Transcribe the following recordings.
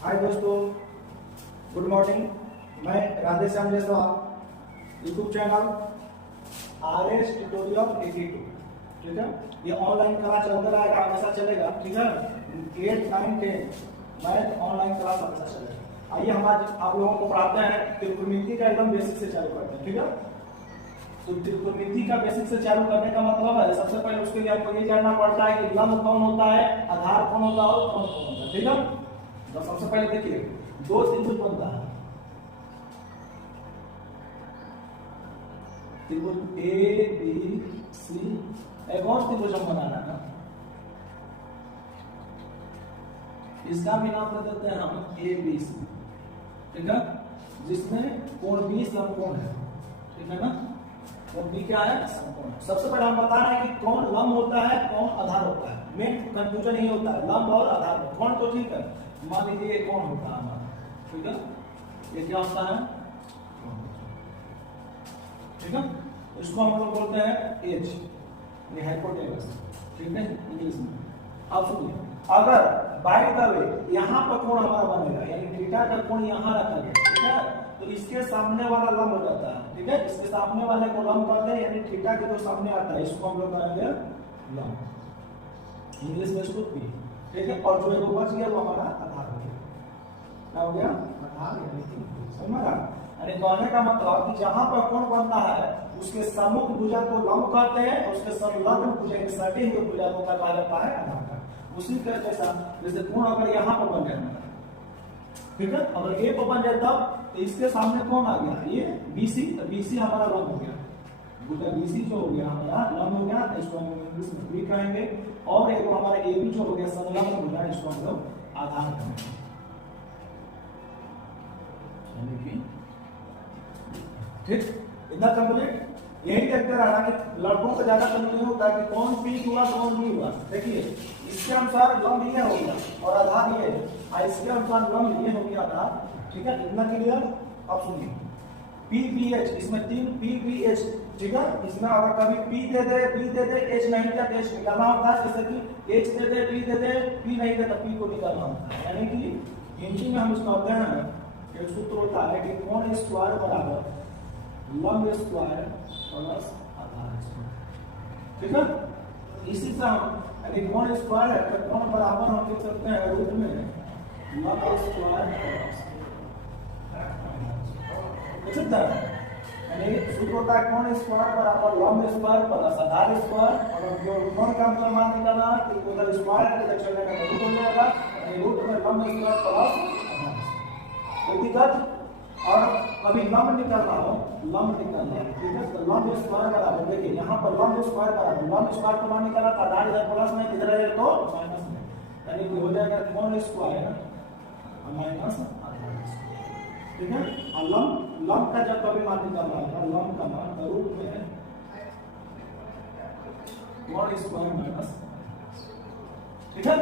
हाय दोस्तों, good morning. मैं Radhe Shyam Jaiswal, YouTube channel RS tutorial 82। ठीक है, ये ऑनलाइन क्लास चलता रहेगा, हमेशा चलेगा। ठीक है, 8, 9, 10 मैथ ऑनलाइन क्लास हमेशा चलेगा। आइए हम आज आप लोगों को पढ़ाते हैं त्रिकोणमिति का एकदम बेसिक से चालू करते हैं। ठीक है, तो त्रिकोणमिति का बेसिक से चालू करने का मतलब है सबसे पहले उसके लिए आपको ये जानना पड़ता है कि लंब कौन होता है, आधार कौन होता है और कौन कौन होता है। ठीक है, तो सबसे पहले देखिए दो त्रिभुज बनता है, त्रिभुज ABC। एक और त्रिभुज हम बनाना है, इसका भी नाम दे देते हैं हम ABC। ठीक है, जिसमें कोण B समकोण है। ठीक है ना, कोण B क्या है, समकोण है। सबसे पहले हम बता रहे हैं कि कौन लंब होता है, कौन आधार होता है। मेन कंफ्यूजन नहीं होता है लंब और आधार में। कौन तो ठीक है, मान लीजिए कौन होता है हमारा। ठीक है, ये क्या होता है, ठीक है, इसको हम लोग बोलते हैं एज, ये हाइपोटेनस। ठीक है, इंग्लिश में। अब सुनिए, अगर बाय द वे यहाँ पर कोण हमारा बनेगा, यानी थीटा का कोण यहाँ रखा गया। ठीक है, तो इसके सामने वाला लंब हो जाता है। ठीक है, इसके सामने वाले को लंब करते हैं, यानी थीटा के जो सामने आता है इसको हम लोग करेंगे लंब, इंग्लिश में इसको पी। ठीक है, और जो एक बच गया वो हमारा आधार हो गया। क्या हो गया, आधार, यानी समझ रहा। यानी कहने का मतलब कि जहां पर कोण बनता है उसके सम्मुख भुजा को लंब कहते हैं, और उसके संलग्न भुजा के सटे हुए भुजा को कहा जाता है आधार। उसी तरह जैसा जैसे कोण अगर यहाँ पर बन जाए, ठीक है, अगर ए पर बन जाए तब तो इसके सामने कौन आ गया, ये BC, तो BC हमारा लंब हो गया। BC जो हो गया हमारा लंब हो गया, इसको हम इंग्लिश में बी कहेंगे। और एक हमारा AB जो हो गया संलग्न भुजा, इसको हम लोग आधार कहेंगे। ठीक, इतना कंप्लीट। यही देखते रहना कि लड़कों को ज्यादा कंफ्यूजन होता है कि कौन पी हुआ कौन बी हुआ। देखिए इसके अनुसार लंब ये हो गया और आधार ये, और इसके अनुसार लंब ये हो गया आधार। ठीक है, इतना क्लियर। अब सुनिए PBH, इसमें 3 PBH। ठीक है, इसमें अगर कभी P दे दे, B दे दे, H नहीं दिया तो H निकालना होता है। जैसे कि H दे दे, P दे दे, P नहीं दे तो P को निकालना होता है। यानी कि हिंदी में हम इसका होते हैं एक सूत्र होता है कि कोण स्क्वायर बराबर लंब स्क्वायर प्लस आधार स्क्वायर। ठीक है, इसी से हम यदि कोण स्क्वायर है तो कोण बराबर हम लिख सकते हैं रूट में लंब स्क्वायर प्लस, यानी सूत्र होता है कोण स्क्वायर बराबर लंब स्क्वायर प्लस आधार स्क्वायर। और जो कोण का मतलब मान निकालना है तो उधर स्क्वायर के इधर चलेगा तो रूट हो जाएगा, यानी रूट में लंब स्क्वायर प्लस व्यक्तिगत। और कभी लंब निकालना हो, लंब निकालना है। ठीक है, तो लंब स्क्वायर बराबर, देखिए यहाँ पर लंब स्क्वायर बराबर लंब स्क्वायर को मान निकाला था, आधार इधर प्लस में इधर है तो माइनस में, यानी कि हो जाएगा कोण स्क्वायर माइनस आधार। ठीक है, और लंब का जब कभी मान निकालना है, लंब का मान रूट में कोण स्क्वायर माइनस। ठीक है,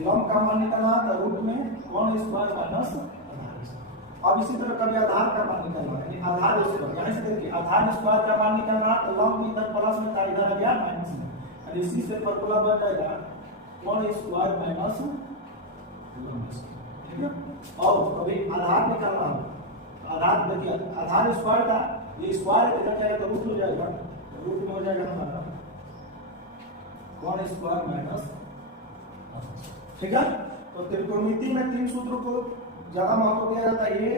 लंब का मान निकालना है रूट में कोण स्क्वायर माइनस। अब इसी तरह कभी आधार का मान निकालना है, आधार स्क्वायर, यहाँ से देखिए आधार स्क्वायर का मान निकालना तो लंब इधर प्लस में था, इधर आ गया माइनस में, यानी इसी से फॉर्मूला बन जाएगा कोण स्क्वायर माइनस लंब। ठीक है, और कभी आधार निकालना हो, आधार देखिए आधार स्क्वायर का ये स्क्वायर इधर जाएगा तो रूट हो जाएगा, रूट में हो जाएगा हमारा कोण स्क्वायर माइनस। ठीक है, तो त्रिकोणमिति में 3 सूत्रों को ज्यादा महत्व दिया जाता है, ये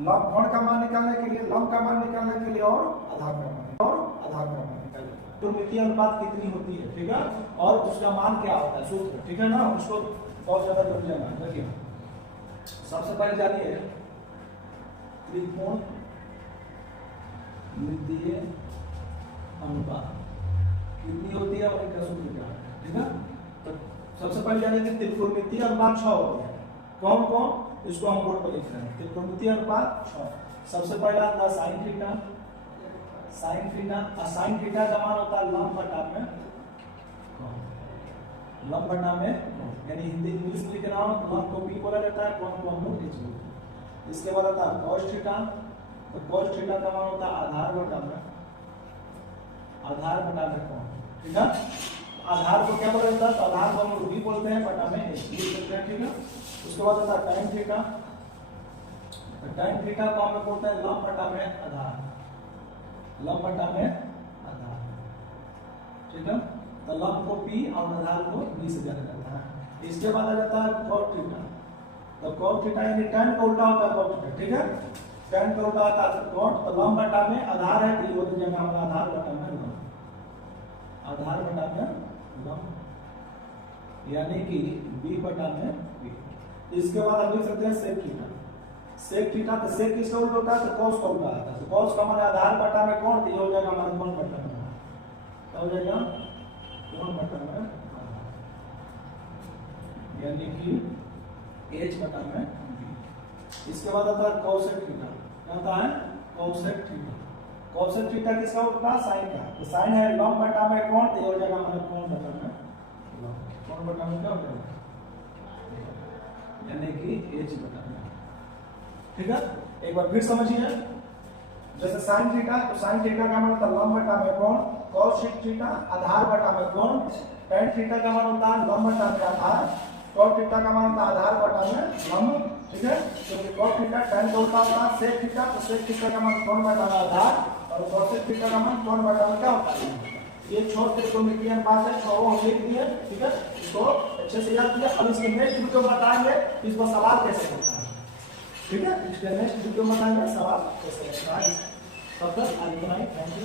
लंब कोण का मान निकालने के लिए, लंब का मान निकालने के लिए और आधार का मान निकालने के लिए। त्रिकोणमिति अनुपात कितनी होती है, ठीक है, और उसका मान क्या होता है, सूत्र। ठीक है ना, उसको बहुत ज्यादा जरूर लेना। देखिए सबसे पहले जानिए त्रिकोणमितीय अनुपात कितनी होती है और इनका सूत्र क्या है। ठीक है, तो सबसे पहले जानिए कि त्रिकोणमितीय अनुपात 6 होते हैं। कौन कौन, इसको हम बोर्ड पर लिख रहे हैं। त्रिकोणमितीय अनुपात 6। सबसे पहला आता है sine theta. Sine theta, sine theta का मान होता है लंब बटा में, लंब बटा में, यानी हिंदी इंग्लिश में लिख रहा हूं तो लंब को P बोला जाता है, कोण को हम लोग H बोलते हैं। इसके बाद आता है cos थीटा, तो cos थीटा का मान होता है आधार बटा में, आधार बटा में कोण। ठीक है, आधार को क्या बोला जाता है? तो आधार को हम लोग बी बोलते हैं, बटा में एच लिख सकते हैं, ठीक है। उसके बाद आता है tan थीटा। tan थीटा को हम लोग बोलते हैं लंब बटा में आधार, लंब बटा में आधार, ठीक है। तो लंब को P और आधार को B से जाना जाता है। इसके बाद आ जाता है cot थीटा। तो cot थीटा यानी tan का उल्टा होता है cot थीटा, ठीक है। tan का उल्टा होता है cot। तो लंब बटा में आधार है, तो ये हो जाएगा हमारा आधार बटा में लंब, आधार बटा में लंब, यानी कि B बटा में B। इसके बाद हम लिख सकते हैं sec थीटा। sec थीटा, तो sec किसका उल्टा होता है? तो cos का उल्टा आता है। तो cos का माने आधार बटा में कोण, तो ये हो जाएगा हमारा कोण बटा में, क्या हो जाएगा? कोण बटा में आधार, यानी कि h बटा में b। इसके बाद आता है cosec थीटा। क्या होता है? cosec theta. cosec थीटा किसका उल्टा? sin का। तो sin है लंब बटा में कोण, तो ये हो जाएगा हमारा कोण बटा में लंब, कोण बटा में क्या हो जाएगा? यानी कि h बटा में, ठीक है। एक बार फिर समझिए, जैसे sin थीटा, तो sin थीटा का मतलब लंब बटा में कोण, cos थीटा आधार बटा में कोण, tan थीटा का मतलब होता है लंब बटा में आधार, cot थीटा का मतलब आधार बटा में लंब, ठीक है। तो cot थीटा tan का उल्टा होता है sec थीटा, तो sec थीटा का मतलब कोण बटा में आधार, और cosec थीटा का मतलब कोण बटा में क्या होता है? ये छोड़ के तो मिलियन बात है, छोड़ो हम लिख दिए, ठीक है। इसको अच्छे से याद किया। अब इसके नेक्स्ट वीडियो बताएंगे इसको सवाल कैसे करता है, ठीक है। इसके नेक्स्ट वीडियो में बताएंगे सवाल कैसे करता है। तब तक आज इतना ही, थैंक यू।